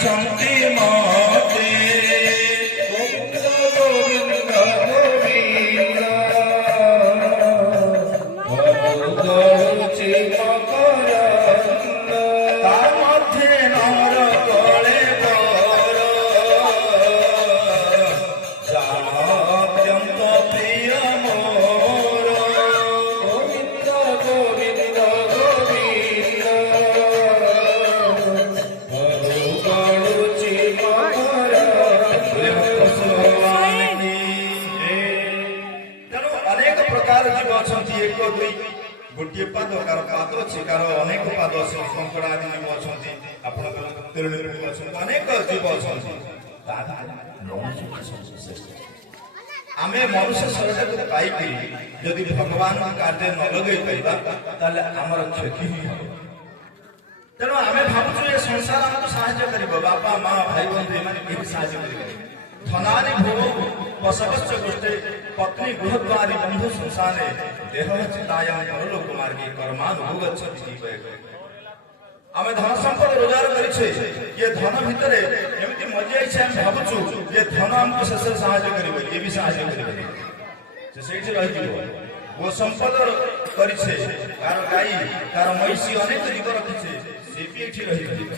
ଦେଇଛନ୍ତି ମତେ ଗୋବିନ୍ଦ ଗୋବିନ୍ଦ ଗଡୁଛି ମକରନ୍ଦ ତା ମଧ୍ୟରେ ନର କଳେ ବର ଜାଣ ଅତ୍ୟନ୍ତ ପ୍ରିୟ ମୋର ଗୋବିନ୍ଦ ଗୋବିନ୍ଦ ଗୋବିନ୍ଦ ଗଡୁଛି ତେଣୁ ଅନେକ ପ୍ରକାର ଜୀବ ଅଛନ୍ତି ଏକ ଦୁଇ ଗୋଟିଏ ପାଦ କାର ପାଦ ଅଛି କାର ଅନେକ ପାଦ ଅଛି କଙ୍କଡା ଆଦି ଜୀବ ଅଛନ୍ତି ଆପଣଙ୍କର ତେଲୁଣି ଅଛନ୍ତି ଅନେକ ଜୀବ ଅଛନ୍ତି ଆମେ ମନୁଷ୍ୟ ଶରୀରକୁ ପାଇକି ଯଦି ଭଗବାନଙ୍କ କାର୍ଯ୍ୟ ନ ଲଗେଇ ପାରିବା ତାହେଲେ ଆମର କ୍ଷତି ହିଁ ହେବ ତେଣୁ ଆମେ ଭାବୁଛୁ ଏ ସଂସାର ଆମକୁ ସାହାଯ୍ୟ କରିବ ବାପା ମା ଭାଇ ବନ୍ଧୁ ଏମାନେ କେହି ସାହାଯ୍ୟ କରିବେ ଧନାନି ଭୋଗ ବସବଶ୍ଚ ଗୋଷ୍ଠେ ପତ୍ନୀ ଗୃହଦ୍ୱାରି ବନ୍ଧୁ ସଂସାରେ ଦେହ ଚିତାୟାମ ପରଲୋକ ମାର୍ଗୀ କର୍ମାନୁଭୋଗଚ୍ଛତି ଜୀବେ ଆମେ ଧନ ସମ୍ପଦ ରୋଜଗାର କରିଛେ ଇଏ ଧନ ଭିତରେ ଏମିତି ମଜିଯାଇଛି ଆମେ ଭାବୁଛୁ ଯେ ଧନ ଆମକୁ ଶେଷରେ ସାହାଯ୍ୟ କରିବ ଇଏ ବି ସାହାଯ୍ୟ କରିବନି ସେ ସେଇଠି ରହିଯିବ ଗୋ ସମ୍ପଦ କରିଛେ କାର ଗାଈ କାର ମଇଁଷି ଅନେକ ଜୀବ ରଖିଛେ ସେ ବି ଏଠି ରହିପାରିବ